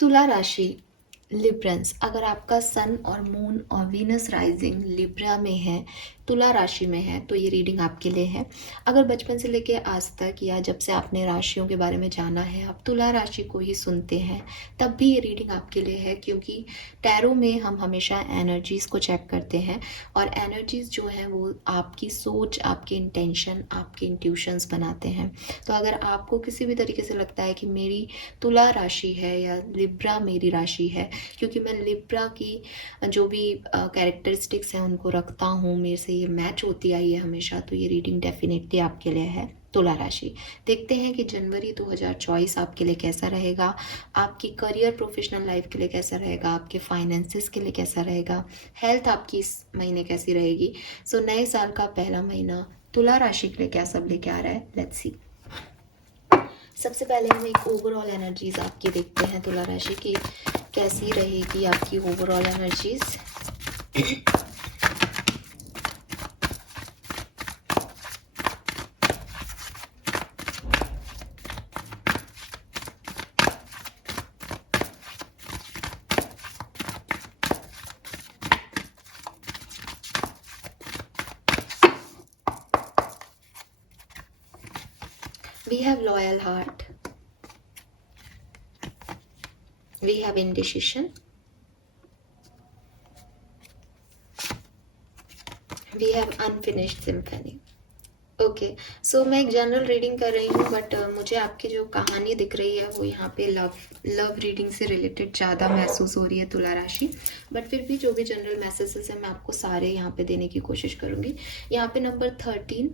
तुला राशि लिब्रंस, अगर आपका सन और मून और वीनस राइजिंग लिब्रा में है, तुला राशि में है, तो ये रीडिंग आपके लिए है। अगर बचपन से लेके आज तक या जब से आपने राशियों के बारे में जाना है आप तुला राशि को ही सुनते हैं, तब भी ये रीडिंग आपके लिए है, क्योंकि टैरो में हम हमेशा एनर्जीज़ को चेक करते हैं और एनर्जीज़ जो हैं वो आपकी सोच, आपके इंटेंशन, आपके इंट्यूशंस बनाते हैं। तो अगर आपको किसी भी तरीके से लगता है कि मेरी तुला राशि है या लिब्रा मेरी राशि है, क्योंकि मैं लिब्रा की जो भी कैरेक्टरिस्टिक्स हैं उनको रखता हूँ, मेरे से ये मैच होती आई है हमेशा, तो ये रीडिंग डेफिनेटली आपके लिए है। तुला राशि, देखते हैं कि जनवरी 2024 आपके लिए कैसा रहेगा, आपकी करियर प्रोफेशनल लाइफ के लिए कैसा रहेगा, आपके फाइनेंसेस के लिए कैसा रहेगा, हेल्थ आपकी इस महीने कैसी रहेगी। सो नए साल का पहला महीना तुला राशि के लिए क्या सब लेके आ रहा है, लेट्स सी। सबसे पहले हम एक ओवरऑल एनर्जीज आपकी देखते हैं तुला राशि की कैसी रहेगी, आपकी overall energies. We have loyal heart, we have indecision, we have unfinished symphony. Okay, so मैं एक जनरल रीडिंग कर रही हूँ, बट मुझे आपकी जो कहानी दिख रही है वो यहाँ पे लव रीडिंग से रिलेटेड ज़्यादा महसूस हो रही है तुला राशि। बट फिर भी जो भी जनरल मैसेजेस हैं मैं आपको सारे यहाँ पे देने की कोशिश करूँगी। यहाँ पे number 13,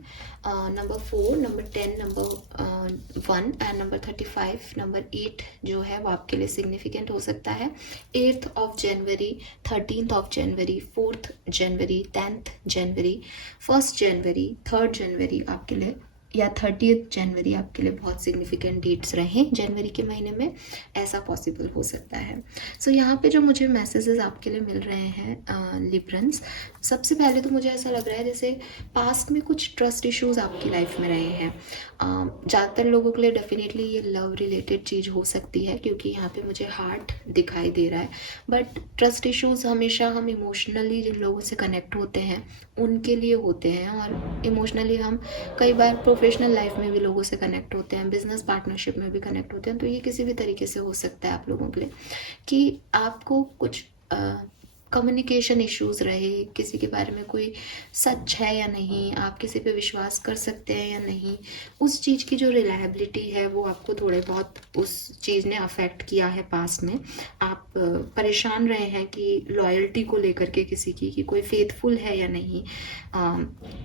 number 4, number 10, number 1 and number 35, number 8 जो है वो आपके लिए सिग्निफिकेंट हो सकता है। 8th of January, 13th of January, 4th January, 10th January, 1st January, 3rd जनवरी आपके लिए, या 30th जनवरी आपके लिए बहुत सिग्निफिकेंट डेट्स रहें जनवरी के महीने में, ऐसा पॉसिबल हो सकता है। सो यहाँ पे जो मुझे मैसेजेस आपके लिए मिल रहे हैं लिब्रंस, सबसे पहले तो मुझे ऐसा लग रहा है जैसे पास्ट में कुछ ट्रस्ट इश्यूज आपकी लाइफ में रहे हैं। ज़्यादातर लोगों के लिए डेफिनेटली ये लव रिलेटेड चीज़ हो सकती है, क्योंकि यहाँ पे मुझे हार्ट दिखाई दे रहा है। बट ट्रस्ट इश्यूज हमेशा हम इमोशनली जिन लोगों से कनेक्ट होते हैं उनके लिए होते हैं, और इमोशनली हम कई बार प्रोफेशनल लाइफ में भी लोगों से कनेक्ट होते हैं, बिजनेस पार्टनरशिप में भी कनेक्ट होते हैं। तो ये किसी भी तरीके से हो सकता है आप लोगों के लिए कि आपको कुछ कम्युनिकेशन इश्यूज़ रहे, किसी के बारे में कोई सच है या नहीं, आप किसी पे विश्वास कर सकते हैं या नहीं, उस चीज़ की जो रिलायबिलिटी है वो आपको थोड़े बहुत उस चीज़ ने अफेक्ट किया है पास्ट में। आप परेशान रहे हैं कि लॉयल्टी को लेकर के किसी की, कि कोई फेथफुल है या नहीं,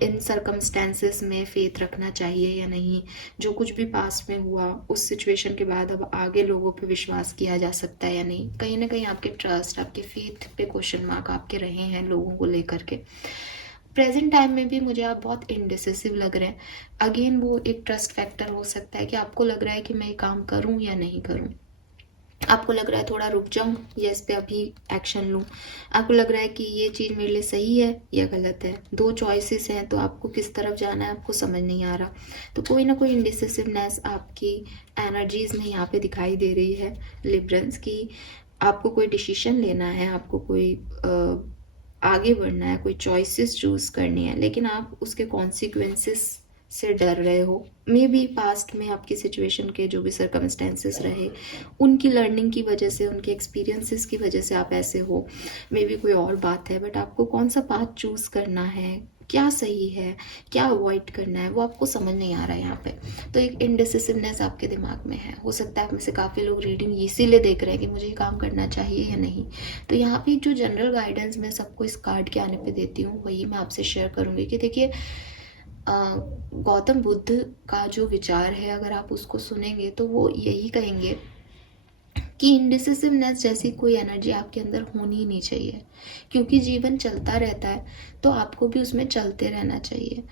इन सर्कमस्टेंसेस में फेथ रखना चाहिए या नहीं, जो कुछ भी पास्ट में हुआ उस सिचुएशन के बाद अब आगे लोगों पे विश्वास किया जा सकता है या नहीं। कहीं ना कहीं आपके ट्रस्ट, आपके फेथ पे क्वेश्चन मार्क आपके रहे हैं लोगों को लेकर के। प्रेजेंट टाइम में भी मुझे आप बहुत इंडिसिसिव लग रहे हैं। अगेन वो एक ट्रस्ट फैक्टर हो सकता है कि आपको लग रहा है कि मैं ये काम करूं या नहीं करूं, आपको लग रहा है थोड़ा रुक जाऊं या इस पे अभी एक्शन लूं, आपको लग रहा है कि ये चीज़ मेरे लिए सही है या गलत है। दो चॉइसेस हैं, तो आपको किस तरफ जाना है आपको समझ नहीं आ रहा। तो कोई ना कोई इंडिसिसिवनेस आपकी एनर्जीज में यहाँ पे दिखाई दे रही है लिब्रंस की। आपको कोई डिसीजन लेना है, आपको कोई आगे बढ़ना है, कोई चॉइसेस चूज़ करनी है, लेकिन आप उसके कॉन्सिक्वेंसेस से डर रहे हो। मे बी पास्ट में आपकी सिचुएशन के जो भी सर्कमस्टेंसेस रहे उनकी लर्निंग की वजह से, उनके एक्सपीरियंसेस की वजह से आप ऐसे हो। मे बी कोई और बात है, बट आपको कौन सा पाथ चूज़ करना है, क्या सही है, क्या अवॉइड करना है, वो आपको समझ नहीं आ रहा है यहाँ पे। तो एक इनडिसिसिवनेस आपके दिमाग में है। हो सकता है आप में से काफ़ी लोग रीडिंग इसीलिए देख रहे हैं कि मुझे ये काम करना चाहिए या नहीं। तो यहाँ पे जो जनरल गाइडेंस मैं सबको इस कार्ड के आने पे देती हूँ वही मैं आपसे शेयर करूँगी कि देखिए, गौतम बुद्ध का जो विचार है अगर आप उसको सुनेंगे तो वो यही कहेंगे कि इंडिसिसिवनेस जैसी कोई एनर्जी आपके अंदर होनी ही नहीं चाहिए, क्योंकि जीवन चलता रहता है तो आपको भी उसमें चलते रहना चाहिए।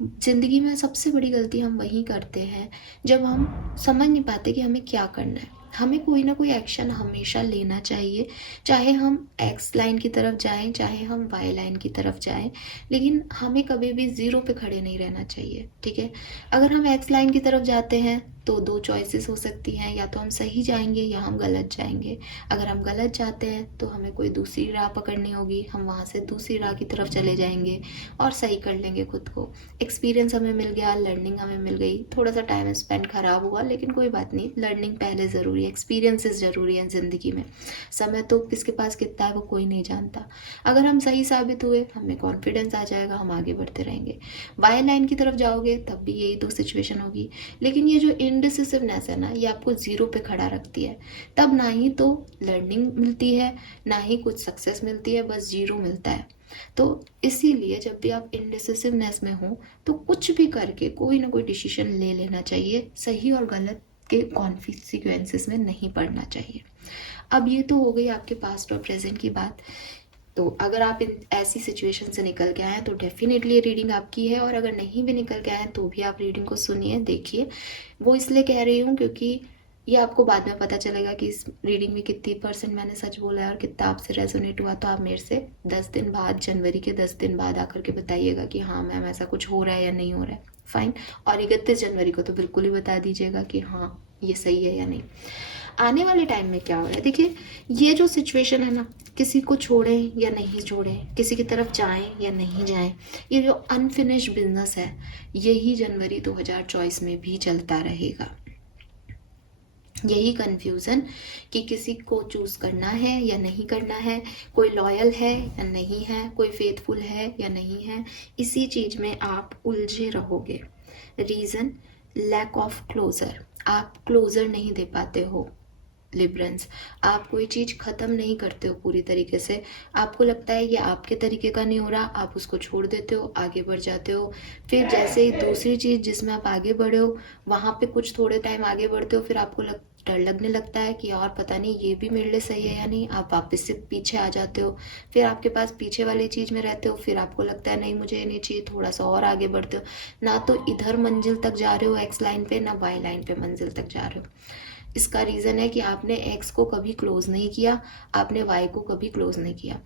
ज़िंदगी में सबसे बड़ी गलती हम वही करते हैं जब हम समझ नहीं पाते कि हमें क्या करना है। हमें कोई ना कोई एक्शन हमेशा लेना चाहिए, चाहे हम एक्स लाइन की तरफ जाएं, चाहे हम वाई लाइन की तरफ जाएं, लेकिन हमें कभी भी ज़ीरो पे खड़े नहीं रहना चाहिए। ठीक है, अगर हम एक्स लाइन की तरफ जाते हैं तो दो चॉइसेस हो सकती हैं, या तो हम सही जाएंगे या हम गलत जाएंगे। अगर हम गलत जाते हैं तो हमें कोई दूसरी राह पकड़नी होगी, हम वहाँ से दूसरी राह की तरफ चले जाएंगे और सही कर लेंगे खुद को। एक्सपीरियंस हमें मिल गया, लर्निंग हमें मिल गई, थोड़ा सा टाइम स्पेंड खराब हुआ लेकिन कोई बात नहीं, लर्निंग पहले ज़रूरी है, एक्सपीरियंसेस ज़रूरी है ज़िंदगी में। समय तो किसके पास कितना है वो कोई नहीं जानता। अगर हम सही साबित हुए, हमें कॉन्फिडेंस आ जाएगा, हम आगे बढ़ते रहेंगे। वाई लाइन की तरफ जाओगे तब भी यही तो सिचुएशन होगी। लेकिन ये जो इनडिसिसिवनेस है ना, ये आपको ज़ीरो पे खड़ा रखती है। तब ना ही तो लर्निंग मिलती है, ना ही कुछ सक्सेस मिलती है, बस ज़ीरो मिलता है। तो इसीलिए जब भी आप इनडिसिसिवनेस में हो तो कुछ भी करके कोई ना कोई डिसीजन ले लेना चाहिए, सही और गलत के कॉन्सिक्वेंसेस में नहीं पड़ना चाहिए। अब ये तो हो गई आपके पास्ट और प्रेजेंट की बात। तो अगर आप इन ऐसी सिचुएशन से निकल के आए हैं तो डेफिनेटली रीडिंग आपकी है, और अगर नहीं भी निकल के आए हैं तो भी आप रीडिंग को सुनिए, देखिए। वो इसलिए कह रही हूँ क्योंकि ये आपको बाद में पता चलेगा कि इस रीडिंग में कितनी % मैंने सच बोला है और कितना आपसे रेजोनेट हुआ। तो आप मेरे से 10 दिन बाद, जनवरी के 10 दिन बाद आकर के बताइएगा कि हाँ मैम ऐसा कुछ हो रहा है या नहीं हो रहा है। फाइन। और 31 जनवरी को तो बिल्कुल ही बता दीजिएगा कि हाँ ये सही है या नहीं। आने वाले टाइम में क्या हो रहा है, देखिए ये जो सिचुएशन है ना, किसी को छोड़ें या नहीं छोड़ें, किसी की तरफ जाएं या नहीं जाएं, ये जो अनफिनिश्ड बिजनेस है यही जनवरी 2024 में भी चलता रहेगा। यही कन्फ्यूज़न कि किसी को चूज़ करना है या नहीं करना है, कोई लॉयल है या नहीं है, कोई फेथफुल है या नहीं है, इसी चीज़ में आप उलझे रहोगे। Reason, lack of closure. आप क्लोज़र नहीं दे पाते हो लिब्रेंस। आप कोई चीज़ ख़त्म नहीं करते हो पूरी तरीके से। आपको लगता है ये आपके तरीके का नहीं हो रहा, आप उसको छोड़ देते हो, आगे बढ़ जाते हो। फिर जैसे ही दूसरी चीज़ जिसमें आप आगे बढ़े हो वहाँ पे कुछ थोड़े टाइम आगे बढ़ते हो, फिर आपको डर लगने लगता है कि और पता नहीं ये भी मेरे लिए सही है या नहीं, आप वापस से पीछे आ जाते हो। फिर आपके पास पीछे वाली चीज़ में रहते हो, फिर आपको लगता है नहीं मुझे ये नहीं चाहिए, थोड़ा सा और आगे बढ़ते हो। ना तो इधर मंजिल तक जा रहे हो एक्स लाइन पे, ना वाई लाइन पे मंजिल तक जा रहे हो। इसका रीज़न है कि आपने एक्स को कभी क्लोज नहीं किया, आपने वाई को कभी क्लोज नहीं किया।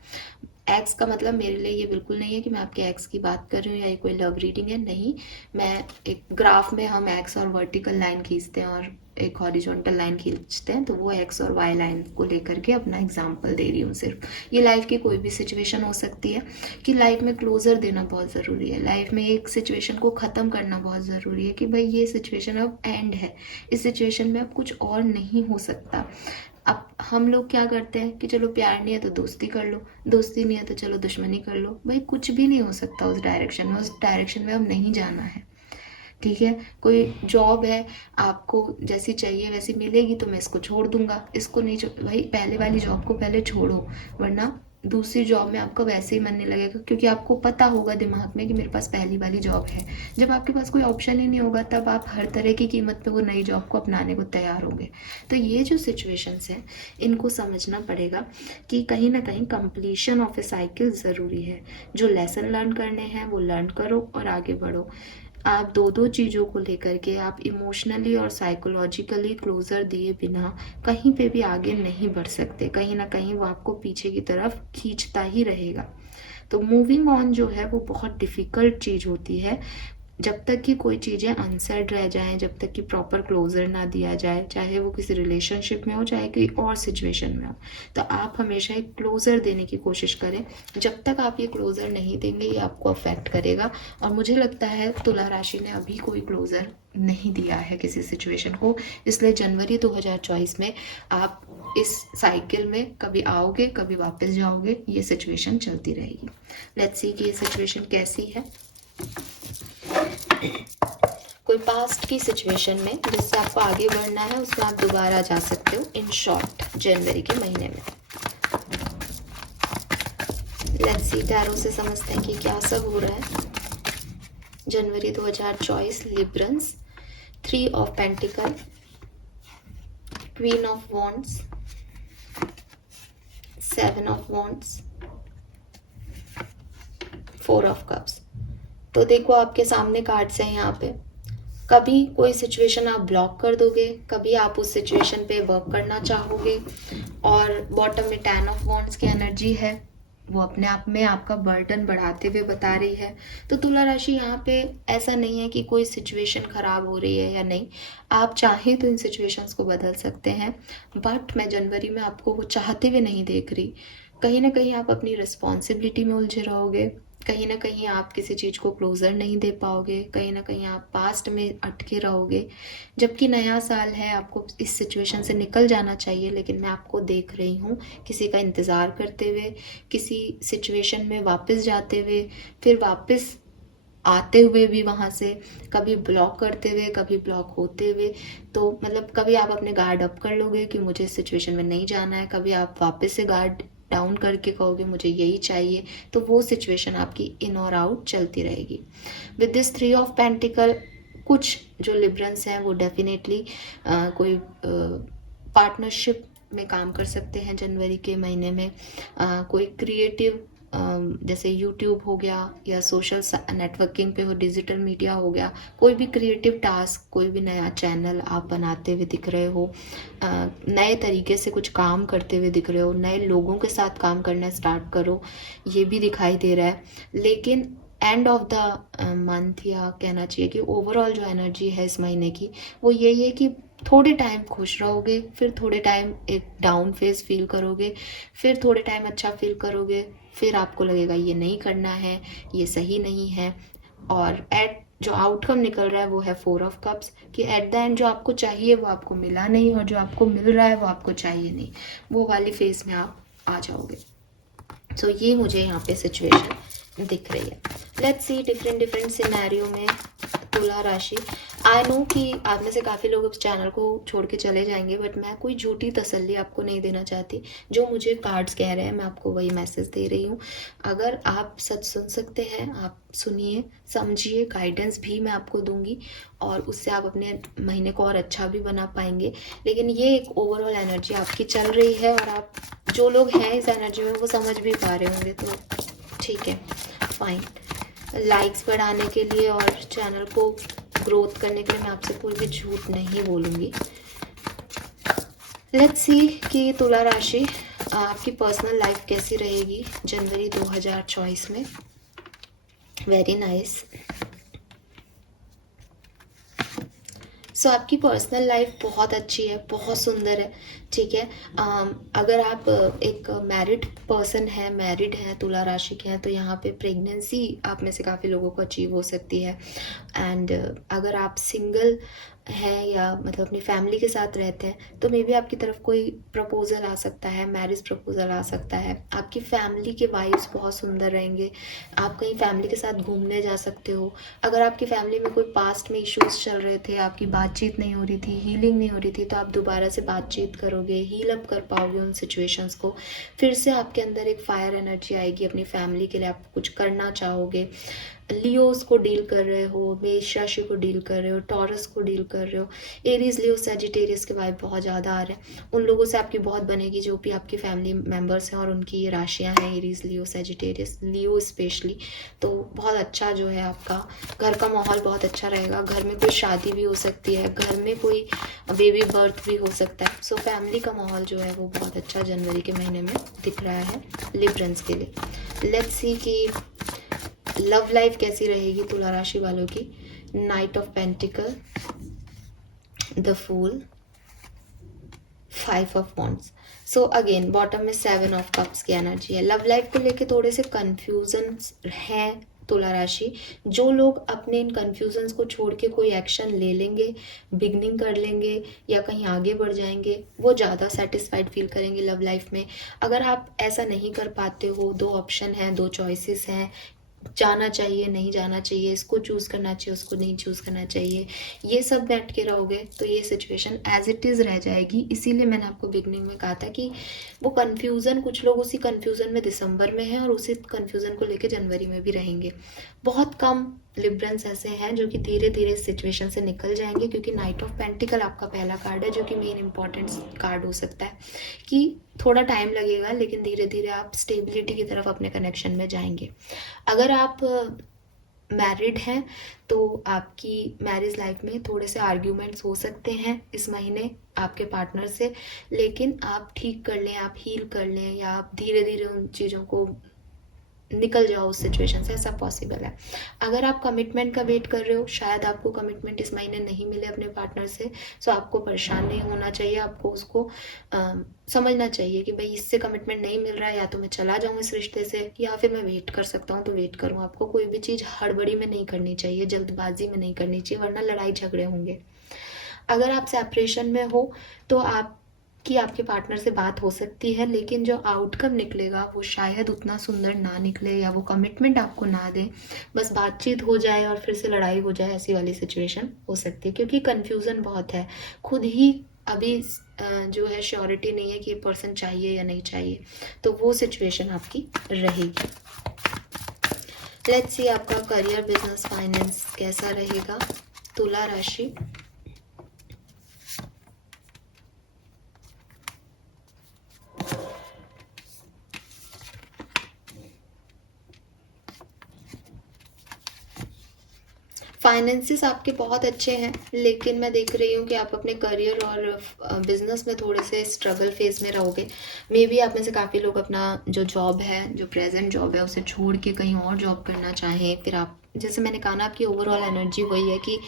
एक्स का मतलब मेरे लिए ये बिल्कुल नहीं है कि मैं आपके एक्स की बात कर रही हूँ या ये कोई लव रीडिंग है, नहीं। मैं एक ग्राफ में हम एक्स और वर्टिकल लाइन खींचते हैं और एक हॉरिजॉन्टल लाइन खींचते हैं, तो वो एक्स और वाई लाइन को लेकर के अपना एग्जांपल दे रही हूँ सिर्फ। ये लाइफ की कोई भी सिचुएशन हो सकती है कि लाइफ में क्लोजर देना बहुत ज़रूरी है, लाइफ में एक सिचुएशन को ख़त्म करना बहुत ज़रूरी है कि भाई ये सिचुएशन अब एंड है, इस सिचुएशन में अब कुछ और नहीं हो सकता। अब हम लोग क्या करते हैं कि चलो प्यार नहीं है तो दोस्ती कर लो, दोस्ती नहीं है तो चलो दुश्मनी कर लो। भाई कुछ भी नहीं हो सकता उस डायरेक्शन में, उस डायरेक्शन में अब नहीं जाना है, ठीक है। कोई जॉब है, आपको जैसी चाहिए वैसी मिलेगी तो मैं इसको छोड़ दूंगा, इसको नहीं भाई पहले वाली जॉब को पहले छोड़ो, वरना दूसरी जॉब में आपका वैसे ही मन नहीं लगेगा, क्योंकि आपको पता होगा दिमाग में कि मेरे पास पहली वाली जॉब है। जब आपके पास कोई ऑप्शन ही नहीं होगा तब आप हर तरह की कीमत पे वो नई जॉब को अपनाने को तैयार होंगे। तो ये जो सिचुएशंस हैं इनको समझना पड़ेगा कि कहीं ना कहीं कंप्लीशन ऑफ ए साइकिल ज़रूरी है। जो लेसन लर्न करने हैं वो लर्न करो और आगे बढ़ो। आप दो चीज़ों को लेकर के आप इमोशनली और साइकोलॉजिकली क्लोजर दिए बिना कहीं पे भी आगे नहीं बढ़ सकते, कहीं ना कहीं वो आपको पीछे की तरफ खींचता ही रहेगा। तो मूविंग ऑन जो है वो बहुत डिफ़िकल्ट चीज़ होती है, जब तक कि कोई चीज़ें अनसेड रह जाएं, जब तक कि प्रॉपर क्लोजर ना दिया जाए, चाहे वो किसी रिलेशनशिप में हो चाहे कोई और सिचुएशन में हो। तो आप हमेशा एक क्लोजर देने की कोशिश करें। जब तक आप ये क्लोजर नहीं देंगे ये आपको अफेक्ट करेगा। और मुझे लगता है तुला राशि ने अभी कोई क्लोजर नहीं दिया है किसी सिचुएशन को, इसलिए जनवरी 2024 में आप इस साइकिल में कभी आओगे कभी वापस जाओगे, ये सिचुएशन चलती रहेगी। लेट्स सी कि ये सिचुएशन कैसी है। कोई पास्ट की सिचुएशन में जिससे आपको आगे बढ़ना है उसमें आप दोबारा जा सकते हो इन शॉर्ट जनवरी के महीने में। लेट्स सी टैरो से समझते हैं कि क्या सब हो रहा है जनवरी 2024 Librans. 3 of pentacle, queen of wands, 7 of wands, 4 of cups. तो देखो आपके सामने कार्ड्स हैं यहाँ पे। कभी कोई सिचुएशन आप ब्लॉक कर दोगे, कभी आप उस सिचुएशन पे वर्क करना चाहोगे। और बॉटम में 10 ऑफ वॉन्ड्स की एनर्जी है। वो अपने आप में आपका बर्डन बढ़ाते हुए बता रही है। तो तुला राशि यहाँ पे ऐसा नहीं है कि कोई सिचुएशन खराब हो रही है या नहीं, आप चाहें तो इन सिचुएशंस को बदल सकते हैं, बट मैं जनवरी में आपको वो चाहते हुए नहीं देख रही। कहीं ना कहीं आप अपनी रिस्पॉन्सिबिलिटी में उलझे रहोगे, कहीं ना कहीं आप किसी चीज़ को क्लोजर नहीं दे पाओगे, कहीं ना कहीं आप पास्ट में अटके रहोगे। जबकि नया साल है, आपको इस सिचुएशन से निकल जाना चाहिए, लेकिन मैं आपको देख रही हूँ किसी का इंतज़ार करते हुए, किसी सिचुएशन में वापस जाते हुए, फिर वापस आते हुए भी वहाँ से, कभी ब्लॉक करते हुए, कभी ब्लॉक होते हुए। तो मतलब कभी आप अपने गार्ड अप कर लोगे कि मुझे इस सिचुएशन में नहीं जाना है, कभी आप वापस से गार्ड डाउन करके कहोगे मुझे यही चाहिए। तो वो सिचुएशन आपकी इन और आउट चलती रहेगी। विद दिस 3 ऑफ पेंटिकल, कुछ जो लिब्रंस हैं वो डेफिनेटली कोई पार्टनरशिप में काम कर सकते हैं जनवरी के महीने में। कोई क्रिएटिव जैसे यूट्यूब हो गया या सोशल नेटवर्किंग पे हो, डिजिटल मीडिया हो गया, कोई भी क्रिएटिव टास्क, कोई भी नया चैनल आप बनाते हुए दिख रहे हो, नए तरीके से कुछ काम करते हुए दिख रहे हो, नए लोगों के साथ काम करना स्टार्ट करो, ये भी दिखाई दे रहा है। लेकिन एंड ऑफ द मंथ, या कहना चाहिए कि ओवरऑल जो एनर्जी है इस महीने की, वो यही है कि थोड़े टाइम खुश रहोगे, फिर थोड़े टाइम एक डाउन फेज फील करोगे, फिर थोड़े टाइम अच्छा फील करोगे, फिर आपको लगेगा ये नहीं करना है, ये सही नहीं है। और एट जो आउटकम निकल रहा है वो है 4 ऑफ कप्स, कि एट द एंड जो आपको चाहिए वो आपको मिला नहीं, और जो आपको मिल रहा है वो आपको चाहिए नहीं, वो वाली फेज में आप आ जाओगे। सो ये मुझे यहाँ पे सिचुएशन दिख रही है। लेट्स सी डिफरेंट सिनेरियो में तुला राशि। आई नो कि आप में से काफ़ी लोग इस चैनल को छोड़ के चले जाएंगे, बट मैं कोई झूठी तसल्ली आपको नहीं देना चाहती। जो मुझे कार्ड्स कह रहे हैं मैं आपको वही मैसेज दे रही हूँ। अगर आप सच सुन सकते हैं, आप सुनिए, समझिए, गाइडेंस भी मैं आपको दूंगी, और उससे आप अपने महीने को और अच्छा भी बना पाएंगे। लेकिन ये एक ओवरऑल एनर्जी आपकी चल रही है, और आप जो लोग हैं इस एनर्जी में वो समझ भी पा रहे होंगे, तो ठीक है, फाइन। लाइक्स बढ़ाने के लिए और चैनल को ग्रोथ करने के लिए मैं आपसे कोई भी झूठ नहीं बोलूँगी। लेट्स सी कि तुला राशि आपकी पर्सनल लाइफ कैसी रहेगी जनवरी 2024 में। Very nice. सो आपकी पर्सनल लाइफ बहुत अच्छी है, बहुत सुंदर है, ठीक है। अगर आप एक मैरिड पर्सन है, मैरिड हैं, तुला राशि के हैं, तो यहाँ पे प्रेगनेंसी आप में से काफ़ी लोगों को अचीव हो सकती है। एंड अगर आप सिंगल हैं या मतलब अपनी फैमिली के साथ रहते हैं, तो मे बी आपकी तरफ कोई प्रपोजल आ सकता है, मैरिज प्रपोजल आ सकता है। आपकी फैमिली के वाइब्स बहुत सुंदर रहेंगे, आप कहीं फैमिली के साथ घूमने जा सकते हो। अगर आपकी फैमिली में कोई पास्ट में इश्यूज चल रहे थे, आपकी बातचीत नहीं हो रही थी, हीलिंग नहीं हो रही थी, तो आप दोबारा से बातचीत करोगे, हील अप कर पाओगे उन सिचुएशंस को। फिर से आपके अंदर एक फायर एनर्जी आएगी, अपनी फैमिली के लिए आप कुछ करना चाहोगे। लियोस को डील कर रहे हो, मेष राशि को डील कर रहे हो, टॉरस को डील कर रहे हो, एरीज लियो सैजिटेरियस के वाइब बहुत ज़्यादा आ रहे हैं। उन लोगों से आपकी बहुत बनेगी जो भी आपकी फैमिली मेम्बर्स हैं और उनकी ये राशियाँ हैं, एरीज लियो सैजिटेरियस, लियो स्पेशली। तो बहुत अच्छा जो है आपका घर का माहौल बहुत अच्छा रहेगा। घर में कोई शादी भी हो सकती है, घर में कोई बेबी बर्थ भी हो सकता है। सो फैमिली का माहौल जो है वो बहुत अच्छा जनवरी के महीने में दिख रहा है लिब्रंस के लिए। लेट्स सी कि लव लाइफ कैसी रहेगी तुला राशि वालों की। Knight of pentacle, the fool, 5 of wands. So again bottom में 7 ऑफ कप्स की एनर्जी है। लव लाइफ को लेके थोड़े से कंफ्यूजन है तुला राशि। जो लोग अपने इन कंफ्यूजन्स को छोड़ के कोई एक्शन ले लेंगे, बिगनिंग कर लेंगे या कहीं आगे बढ़ जाएंगे, वो ज़्यादा सेटिस्फाइड फील करेंगे लव लाइफ में। अगर आप ऐसा नहीं कर पाते हो, 2 ऑप्शन हैं, 2 चॉइसेस हैं, जाना चाहिए नहीं जाना चाहिए, इसको चूज़ करना चाहिए उसको नहीं चूज़ करना चाहिए, ये सब बैठ के रहोगे तो ये सिचुएशन एज इट इज़ रह जाएगी। इसीलिए मैंने आपको बिगनिंग में कहा था कि वो कन्फ्यूज़न, कुछ लोग उसी कन्फ्यूज़न में दिसंबर में हैं और उसी कन्फ्यूज़न को लेके जनवरी में भी रहेंगे। बहुत कम लिब्रंस ऐसे हैं जो कि धीरे धीरे इस सिचुएशन से निकल जाएंगे, क्योंकि नाइट ऑफ पेंटिकल आपका पहला कार्ड है जो कि मेन इंपॉर्टेंट कार्ड हो सकता है कि थोड़ा टाइम लगेगा लेकिन धीरे धीरे आप स्टेबिलिटी की तरफ अपने कनेक्शन में जाएंगे। अगर आप मैरिड हैं तो आपकी मैरिज लाइफ में थोड़े से आर्ग्यूमेंट्स हो सकते हैं इस महीने आपके पार्टनर से, लेकिन आप ठीक कर लें, आप हील कर लें, या आप धीरे धीरे उन चीज़ों को निकल जाओ उस सिचुएशन से, ऐसा पॉसिबल है। अगर आप कमिटमेंट का वेट कर रहे हो, शायद आपको कमिटमेंट इस महीने नहीं मिले अपने पार्टनर से, सो आपको परेशान नहीं होना चाहिए। आपको उसको समझना चाहिए कि भाई इससे कमिटमेंट नहीं मिल रहा है, या तो मैं चला जाऊँ इस रिश्ते से, या फिर मैं वेट कर सकता हूँ तो वेट करूँ। आपको कोई भी चीज़ हड़बड़ी में नहीं करनी चाहिए, जल्दबाजी में नहीं करनी चाहिए, वरना लड़ाई झगड़े होंगे। अगर आप सेपरेशन में हो तो आपकी आपके पार्टनर से बात हो सकती है, लेकिन जो आउटकम निकलेगा वो शायद उतना सुंदर ना निकले, या वो कमिटमेंट आपको ना दे, बस बातचीत हो जाए और फिर से लड़ाई हो जाए, ऐसी वाली सिचुएशन हो सकती है। क्योंकि कन्फ्यूज़न बहुत है, खुद ही अभी जो है श्योरिटी नहीं है कि ये पर्सन चाहिए या नहीं चाहिए, तो वो सिचुएशन आपकी रहेगी। लेट्स सी आपका करियर, बिजनेस, फाइनेंस कैसा रहेगा तुला राशि। फाइनेंसिस आपके बहुत अच्छे हैं, लेकिन मैं देख रही हूँ कि आप अपने करियर और बिजनेस में थोड़े से स्ट्रगल फेज में रहोगे। मे बी आप में से काफ़ी लोग अपना जो जॉब है, जो प्रेजेंट जॉब है, उसे छोड़ के कहीं और जॉब करना चाहें। फिर आप, जैसे मैंने कहा ना, आपकी ओवरऑल एनर्जी वही है कि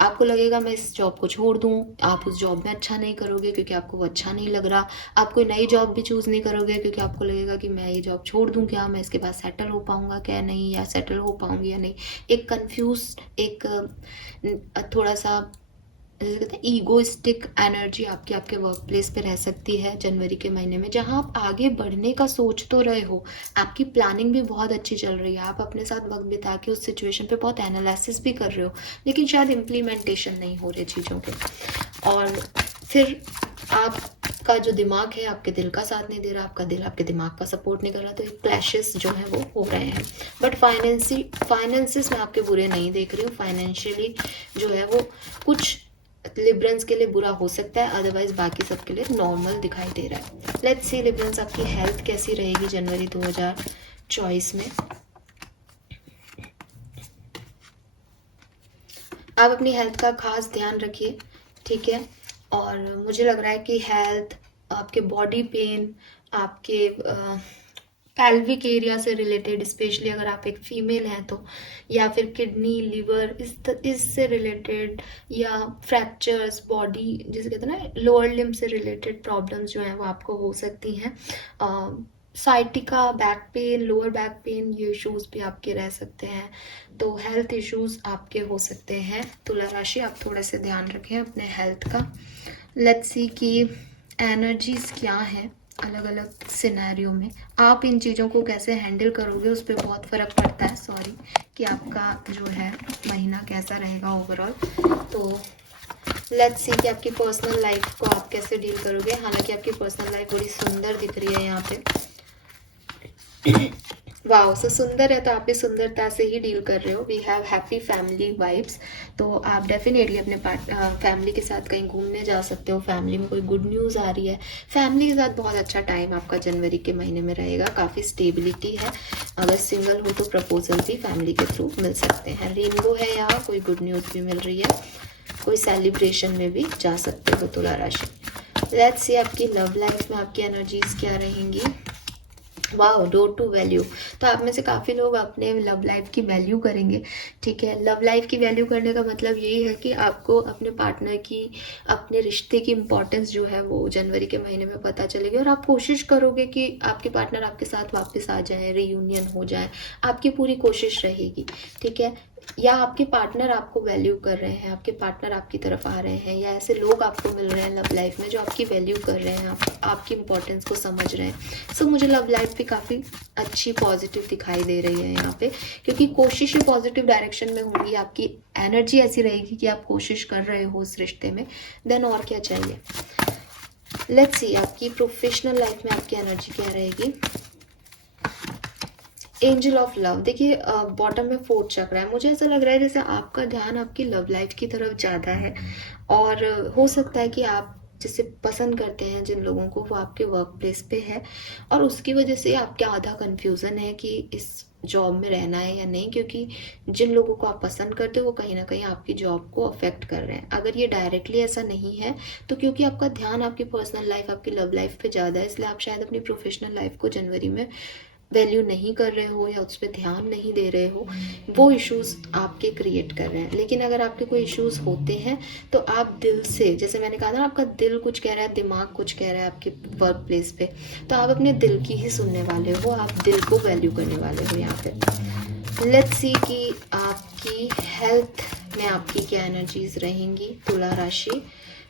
आपको लगेगा मैं इस जॉब को छोड़ दूँ। आप उस जॉब में अच्छा नहीं करोगे क्योंकि आपको वो अच्छा नहीं लग रहा। आप कोई नई जॉब भी चूज़ नहीं करोगे क्योंकि आपको लगेगा कि मैं ये जॉब छोड़ दूँ क्या, मैं इसके बाद सेटल हो पाऊँगा क्या नहीं, या सेटल हो पाऊँगी या नहीं। एक कन्फ्यूज, एक थोड़ा सा जैसे कहते हैं ईगोइस्टिक एनर्जी आपकी आपके वर्क प्लेस पे रह सकती है जनवरी के महीने में, जहाँ आप आगे बढ़ने का सोच तो रहे हो, आपकी प्लानिंग भी बहुत अच्छी चल रही है, आप अपने साथ वक्त बिता के उस सिचुएशन पे बहुत एनालिसिस भी कर रहे हो, लेकिन शायद इम्प्लीमेंटेशन नहीं हो रही चीज़ों के। और फिर आपका जो दिमाग है आपके दिल का साथ नहीं दे रहा, आपका दिल आपके दिमाग का सपोर्ट नहीं कर रहा, तो एक क्लैशेस जो है वो हो रहे हैं। बट फाइनेंसिस में आपके बुरे नहीं देख रही हूँ। फाइनेंशियली जो है वो कुछ लिब्रंस के लिए बुरा हो सकता है, अदरवाइज बाकी सबके लिए नॉर्मल दिखाई दे रहा है। लेट्स सी लिब्रंस, आपकी हेल्थ कैसी रहेगी जनवरी 2024 में। आप अपनी हेल्थ का खास ध्यान रखिए, ठीक है। और मुझे लग रहा है कि हेल्थ, आपके बॉडी पेन, आपके पैल्विक एरिया से रिलेटेड, स्पेशली अगर आप एक फीमेल हैं तो, या फिर किडनी, लिवर, इससे रिलेटेड, या फ्रैक्चर्स बॉडी, जिसे कहते हैं ना लोअर लिम्ब से रिलेटेड प्रॉब्लम्स जो हैं वो आपको हो सकती हैं। Sciatica, back pain, lower back pain, ये इश्यूज भी आपके रह सकते हैं। तो हेल्थ इश्यूज आपके हो सकते हैं तुला राशि, आप थोड़ा सा ध्यान रखें अपने हेल्थ का। लेट्स सी कि एनर्जीज क्या हैं अलग अलग सिनेरियो में, आप इन चीज़ों को कैसे हैंडल करोगे उस पर बहुत फ़र्क पड़ता है। सॉरी, कि आपका जो है महीना कैसा रहेगा ओवरऑल। तो लेट्स सी कि आपकी पर्सनल लाइफ को आप कैसे डील करोगे। हालांकि आपकी पर्सनल लाइफ बड़ी सुंदर दिख रही है यहाँ पे। वाओ, सो सुंदर है तो आप भी सुंदरता से ही डील कर रहे हो। We have happy family vibes, तो आप डेफिनेटली अपने फैमिली के साथ कहीं घूमने जा सकते हो। फैमिली में कोई गुड न्यूज़ आ रही है, फैमिली के साथ बहुत अच्छा टाइम आपका जनवरी के महीने में रहेगा। काफ़ी स्टेबिलिटी है। अगर सिंगल हो तो प्रपोजल भी फैमिली के थ्रू मिल सकते हैं। रेनबो है यहाँ, कोई गुड न्यूज़ भी मिल रही है, कोई सेलिब्रेशन में भी जा सकते हो तुला राशि। लेट्स सी आपकी लव लाइफ में आपकी एनर्जीज क्या रहेंगी। वाओ, डोर टू वैल्यू, तो आप में से काफ़ी लोग अपने लव लाइफ की वैल्यू करेंगे, ठीक है। लव लाइफ की वैल्यू करने का मतलब यही है कि आपको अपने पार्टनर की, अपने रिश्ते की इम्पोर्टेंस जो है वो जनवरी के महीने में पता चलेगी, और आप कोशिश करोगे कि आपके पार्टनर आपके साथ वापस आ जाए, रीयूनियन हो जाए, आपकी पूरी कोशिश रहेगी, ठीक है। या आपके पार्टनर आपको वैल्यू कर रहे हैं, आपके पार्टनर आपकी तरफ आ रहे हैं, या ऐसे लोग आपको मिल रहे हैं लव लाइफ में जो आपकी वैल्यू कर रहे हैं, आपकी इंपॉर्टेंस को समझ रहे हैं। सो मुझे लव लाइफ भी काफ़ी अच्छी पॉजिटिव दिखाई दे रही है यहाँ पे, क्योंकि कोशिश ही पॉजिटिव डायरेक्शन में होगी, आपकी एनर्जी ऐसी रहेगी कि आप कोशिश कर रहे हो उस रिश्ते में, देन और क्या चाहिए। लेट्स सी आपकी प्रोफेशनल लाइफ में आपकी एनर्जी क्या रहेगी। एंजल ऑफ लव, देखिए बॉटम में 4th चक्र है। मुझे ऐसा लग रहा है जैसे आपका ध्यान आपकी लव लाइफ की तरफ ज़्यादा है, और हो सकता है कि आप जिसे पसंद करते हैं जिन लोगों को, वो आपके वर्क प्लेस पे है, और उसकी वजह से आपका आधा कन्फ्यूज़न है कि इस जॉब में रहना है या नहीं, क्योंकि जिन लोगों को आप पसंद करते हो वो कहीं ना कहीं आपकी जॉब को अफेक्ट कर रहे हैं। अगर ये डायरेक्टली ऐसा नहीं है तो क्योंकि आपका ध्यान आपकी पर्सनल लाइफ, आपकी लव लाइफ पे ज़्यादा है, इसलिए आप शायद अपनी प्रोफेशनल लाइफ को जनवरी में वैल्यू नहीं कर रहे हो या उस पर ध्यान नहीं दे रहे हो, वो इश्यूज आपके क्रिएट कर रहे हैं। लेकिन अगर आपके कोई इश्यूज होते हैं तो आप दिल से, जैसे मैंने कहा था, आपका दिल कुछ कह रहा है, दिमाग कुछ कह रहा है आपके वर्क प्लेस पे, तो आप अपने दिल की ही सुनने वाले हो, आप दिल को वैल्यू करने वाले हो यहाँ पे। लेट्स सी कि आपकी हेल्थ में आपकी क्या एनर्जीज रहेंगी तुला राशि।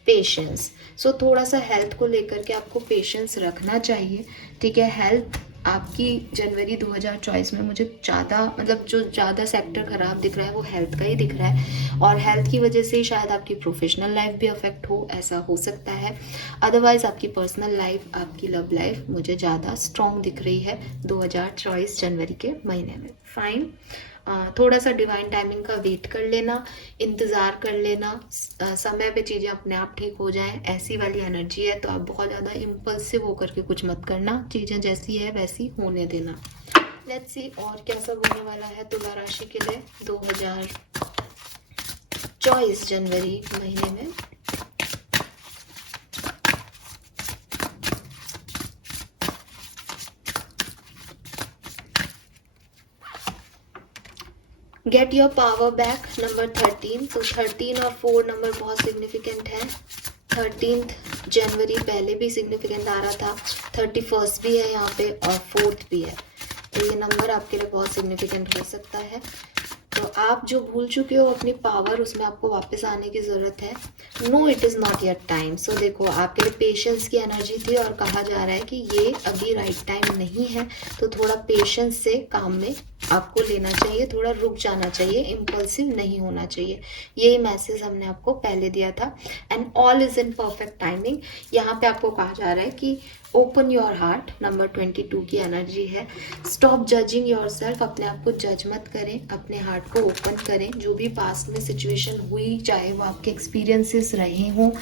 पेशेंस। सो थोड़ा सा हेल्थ को लेकर के आपको पेशेंस रखना चाहिए, ठीक है। हेल्थ आपकी जनवरी 2024 में मुझे ज़्यादा, मतलब जो ज़्यादा सेक्टर ख़राब दिख रहा है वो हेल्थ का ही दिख रहा है, और हेल्थ की वजह से शायद आपकी प्रोफेशनल लाइफ भी अफेक्ट हो, ऐसा हो सकता है। अदरवाइज़ आपकी पर्सनल लाइफ, आपकी लव लाइफ मुझे ज़्यादा स्ट्रॉन्ग दिख रही है 2024 जनवरी के महीने में। फाइन। थोड़ा सा डिवाइन टाइमिंग का वेट कर लेना, इंतज़ार कर लेना, समय पे चीज़ें अपने आप ठीक हो जाएं, ऐसी वाली एनर्जी है। तो आप बहुत ज़्यादा इम्पल्सिव होकर के कुछ मत करना, चीज़ें जैसी है वैसी होने देना। लेट्स सी और क्या सब होने वाला है तुला राशि के लिए 2024 जनवरी महीने में। Get your power back number 13। तो 13 और 4 नंबर बहुत सिग्निफिकेंट है। 13 जनवरी पहले भी सिग्निफिकेंट आ रहा था, 31 भी है यहाँ पे और 4 भी है, तो ये नंबर आपके लिए बहुत सिग्निफिकेंट हो सकता है। तो आप जो भूल चुके हो अपनी पावर, उसमें आपको वापस आने की ज़रूरत है। No, it is not your time. So देखो, आपके लिए पेशेंस की एनर्जी थी और कहा जा रहा है कि ये अभी राइट टाइम नहीं है, तो थोड़ा पेशेंस से काम में आपको लेना चाहिए, थोड़ा रुक जाना चाहिए, इम्पल्सिव नहीं होना चाहिए। यही मैसेज हमने आपको पहले दिया था। And all is in perfect timing. यहाँ पे आपको कहा जा रहा है कि ओपन योर हार्ट, नंबर 22 की एनर्जी है। स्टॉप जजिंग योर सेल्फ, अपने आप को जज मत करें, अपने हार्ट को ओपन करें। जो भी पास्ट में सिचुएशन हुई, चाहे वो आपके एक्सपीरियंसेस रहे हों,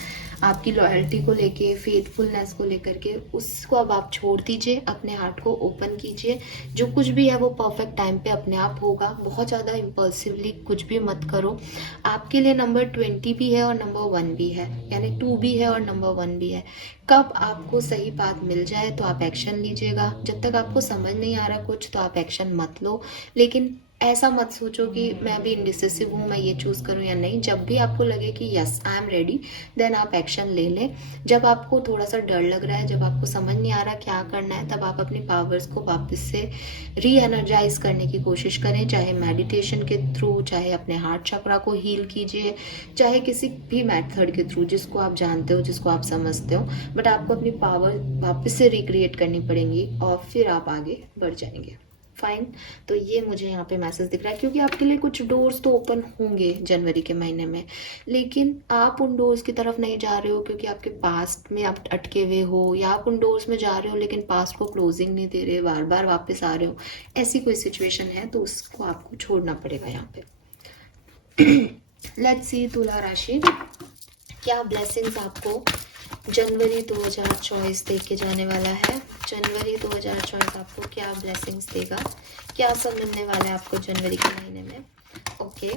आपकी लॉयल्टी को लेके, फेथफुलनेस को लेकर के, उसको अब आप छोड़ दीजिए, अपने हार्ट को ओपन कीजिए। जो कुछ भी है वो परफेक्ट टाइम पे अपने आप होगा। बहुत ज़्यादा इम्पल्सिवली कुछ भी मत करो। आपके लिए नंबर 20 भी है और नंबर 1 भी है, यानी 2 भी है और नंबर 1 भी है। कब आपको सही बात मिल जाए तो आप एक्शन लीजिएगा। जब तक आपको समझ नहीं आ रहा कुछ, तो आप एक्शन मत लो। लेकिन ऐसा मत सोचो कि मैं अभी इंडिसिसिव हूँ, मैं ये चूज़ करूँ या नहीं। जब भी आपको लगे कि yes I am ready, then आप एक्शन ले लें। जब आपको थोड़ा सा डर लग रहा है, जब आपको समझ नहीं आ रहा क्या करना है, तब आप अपनी पावर्स को वापस से री एनर्जाइज करने की कोशिश करें, चाहे मेडिटेशन के थ्रू, चाहे अपने हार्ट चक्रा को हील कीजिए, चाहे किसी भी मेथड के थ्रू जिसको आप जानते हो, जिसको आप समझते हो। बट आपको अपनी पावर वापस से रिक्रिएट करनी पड़ेंगी और फिर आप आगे बढ़ जाएंगे। फाइन। तो ये मुझे यहाँ पे मैसेज दिख रहा है, क्योंकि आपके लिए कुछ डोर्स तो ओपन होंगे जनवरी के महीने में, लेकिन आप उन डोर्स की तरफ नहीं जा रहे हो क्योंकि आपके पास्ट में आप अटके हुए हो, या आप उन डोर्स में जा रहे हो लेकिन पास्ट को क्लोजिंग नहीं दे रहे, बार बार वापस आ रहे हो। ऐसी कोई सिचुएशन है तो उसको आपको छोड़ना पड़ेगा यहाँ पे। लेट्स सी तुला राशि, क्या ब्लेसिंग्स आपको जनवरी 2024 दे के जाने वाला है। जनवरी 2024 आपको क्या ब्लेसिंग्स देगा, क्या सब मिलने वाला है आपको जनवरी के महीने में। Okay,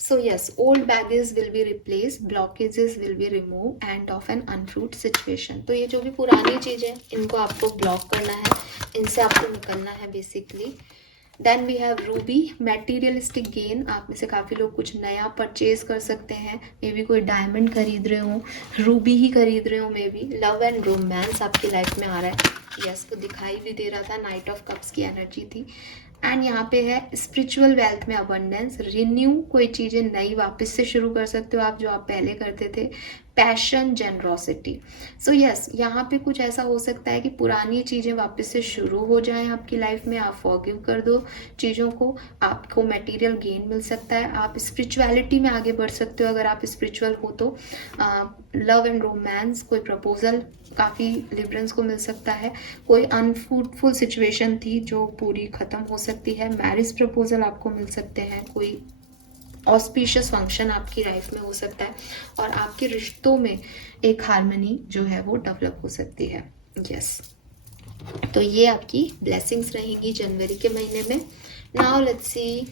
so yes, old baggage will be replace, blockages will be remove and of an unfruit situation. तो ये जो भी पुरानी चीज़ें, इनको आपको ब्लॉक करना है, इनसे आपको निकलना है basically. Then we have ruby, materialistic gain. आप में से काफ़ी लोग कुछ नया परचेज कर सकते हैं, मे बी कोई डायमंड खरीद रहे हो, रूबी ही खरीद रहे हो may be. Love and romance आपकी लाइफ में आ रहा है, यस, तो दिखाई भी दे रहा था, नाइट ऑफ कप्स की एनर्जी थी। एंड यहाँ पे है स्पिरिचुअल वेल्थ में अबंडेंस, रिन्यू, कोई चीज़ें नई वापस से शुरू कर सकते हो आप जो आप पहले करते थे। Passion, generosity. सो यस, यहाँ पे कुछ ऐसा हो सकता है कि पुरानी चीज़ें वापस से शुरू हो जाएं आपकी लाइफ में, आप फॉरगिव कर दो चीज़ों को, आपको मटेरियल गेन मिल सकता है, आप स्पिरिचुअलिटी में आगे बढ़ सकते हो अगर आप स्पिरिचुअल हो तो। लव एंड रोमांस, कोई प्रपोजल काफ़ी लिबरेंस को मिल सकता है, कोई अनफ्रूटफुल सिचुएशन थी जो पूरी ख़त्म हो सकती है, मैरिज प्रपोजल आपको मिल सकते हैं, कोई ऑस्पिशियस फंक्शन आपकी लाइफ में हो सकता है, और आपके रिश्तों में एक हार्मनी जो है वो डेवलप हो सकती है। यस, तो ये आपकी ब्लेसिंग्स रहेंगी जनवरी के महीने में। नाउ लेट्स सी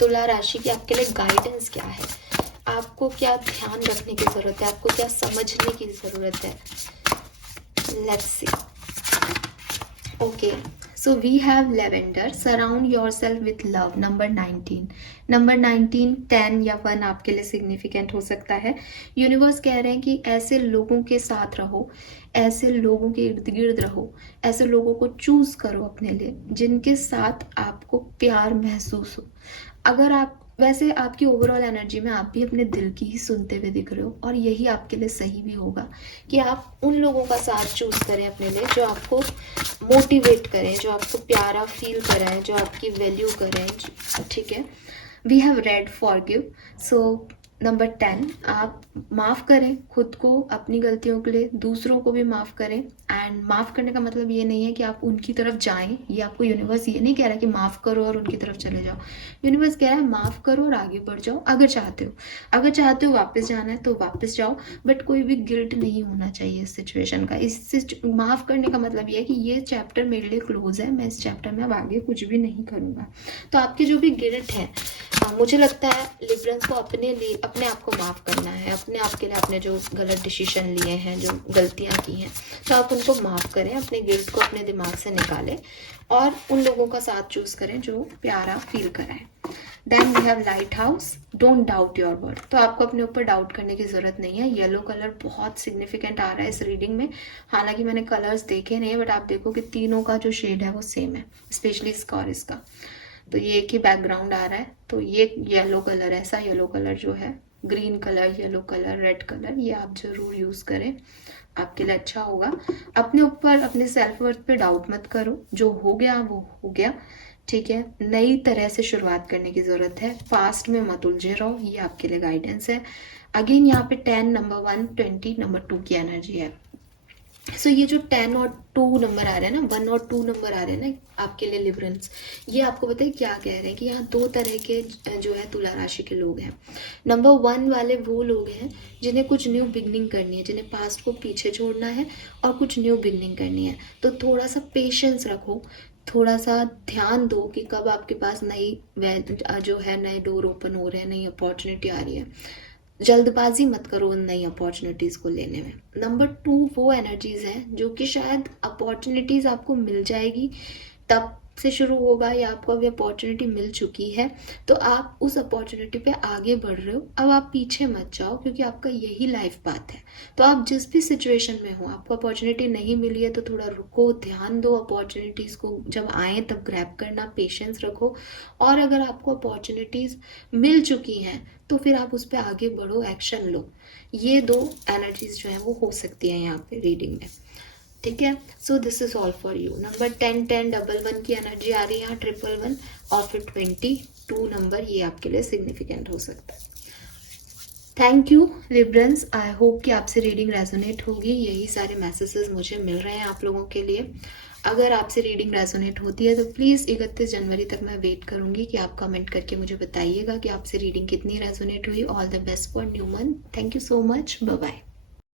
तुला राशि की आपके लिए गाइडेंस क्या है, आपको क्या ध्यान रखने की ज़रूरत है, आपको क्या समझने की ज़रूरत है। Let's see. Okay, so we have lavender, surround yourself with love, number 19। Number 19, 10 या 1 आपके लिए सिग्निफिकेंट हो सकता है। यूनिवर्स कह रहे हैं कि ऐसे लोगों के साथ रहो, ऐसे लोगों के इर्द गिर्द रहो, ऐसे लोगों को चूज करो अपने लिए जिनके साथ आपको प्यार महसूस हो। अगर आप वैसे आपकी ओवरऑल एनर्जी में आप भी अपने दिल की ही सुनते हुए दिख रहे हो, और यही आपके लिए सही भी होगा कि आप उन लोगों का साथ चूज करें अपने लिए जो आपको मोटिवेट करें, जो आपको प्यारा फील कराएं, जो आपकी वैल्यू करें। ठीक है, we have red forgive. So number 10, आप माफ़ करें खुद को अपनी गलतियों के लिए, दूसरों को भी माफ़ करें। एंड माफ़ करने का मतलब ये नहीं है कि आप उनकी तरफ जाएं, ये आपको यूनिवर्स ये नहीं कह रहा कि माफ़ करो और उनकी तरफ चले जाओ। यूनिवर्स कह रहा है माफ़ करो और आगे बढ़ जाओ अगर चाहते हो। अगर चाहते हो वापस जाना है तो वापस जाओ, बट कोई भी गिल्ट नहीं होना चाहिए इस सिचुएशन का। इससे माफ़ करने का मतलब ये है कि ये चैप्टर मेरे लिए क्लोज है, मैं इस चैप्टर में अब आगे कुछ भी नहीं करूँगा। तो आपके जो भी गिल्ट है, मुझे लगता है लिब्रंस को अपने लिए अपने आप को माफ़ करना है, अपने आप के लिए आपने जो गलत डिसीजन लिए हैं, जो गलतियां की हैं, तो आप उनको माफ़ करें, अपने गिल्ट को अपने दिमाग से निकालें और उन लोगों का साथ चूज करें जो प्यारा फील कराए। Then we have lighthouse, don't doubt your word. तो आपको अपने ऊपर डाउट करने की ज़रूरत नहीं है। येलो कलर बहुत सिग्निफिकेंट आ रहा है इस रीडिंग में। हालांकि मैंने कलर्स देखे नहीं है, बट आप देखो कि तीनों का जो शेड है वो सेम है, स्पेशली इसका और इसका। तो ये एक ही बैकग्राउंड आ रहा है। तो ये येलो कलर, ऐसा येलो कलर जो है, green colour, yellow colour, red colour, ये आप जरूर यूज़ करें, आपके लिए अच्छा होगा। अपने ऊपर, अपने सेल्फ वर्थ पे डाउट मत करो, जो हो गया वो हो गया। ठीक है, नई तरह से शुरुआत करने की ज़रूरत है, पास्ट में मत उलझे रहो, ये आपके लिए गाइडेंस है। अगेन यहाँ पे 10, नंबर 1, 20, नंबर 2 की एनर्जी है। सो ये जो 10 और 2 नंबर आ रहे हैं ना, 1 और 2 नंबर आ रहे हैं ना आपके लिए लिब्रंस, ये आपको पता है क्या कह रहे हैं कि यहाँ दो तरह के जो है तुला राशि के लोग हैं। नंबर 1 वाले वो लोग हैं जिन्हें कुछ न्यू बिगनिंग करनी है, जिन्हें पास्ट को पीछे छोड़ना है और कुछ न्यू बिगनिंग करनी है। तो थोड़ा सा पेशेंस रखो, थोड़ा सा ध्यान दो कि कब आपके पास नई जो है नए डोर ओपन हो रहे हैं, नई अपॉर्चुनिटी आ रही है। जल्दबाजी मत करो उन नई अपॉर्चुनिटीज़ को लेने में। नंबर 2 वो एनर्जीज़ हैं जो कि शायद अपॉर्चुनिटीज़ आपको मिल जाएगी तब से शुरू होगा, या आपको अभी अपॉर्चुनिटी मिल चुकी है तो आप उस अपॉर्चुनिटी पे आगे बढ़ रहे हो। अब आप पीछे मत जाओ, क्योंकि आपका यही लाइफ पाथ है। तो आप जिस भी सिचुएशन में हो, आपको अपॉर्चुनिटी नहीं मिली है तो थोड़ा रुको, ध्यान दो अपॉर्चुनिटीज़ को, जब आए तब ग्रैब करना, पेशेंस रखो। और अगर आपको अपॉर्चुनिटीज़ मिल चुकी हैं तो फिर आप उस पर आगे बढ़ो, एक्शन लो। ये दो एनर्जीज जो हैं वो हो सकती हैं यहाँ पे रीडिंग में। ठीक है, so this is all for you. Number 10, 10, 11 की एनर्जी आ रही है यहाँ, 111 और फिर 22 नंबर, ये आपके लिए सिग्निफिकेंट हो सकता है। Thank you Librans, I hope कि आपसे रीडिंग रेजोनेट होगी। यही सारे मैसेजेस मुझे मिल रहे हैं आप लोगों के लिए। अगर आपसे रीडिंग रेजोनेट होती है तो प्लीज़ 31 जनवरी तक मैं वेट करूंगी कि आप कमेंट करके मुझे बताइएगा कि आपसे रीडिंग कितनी रेजोनेट हुई। All the best for new month. Thank you so much, bye bye.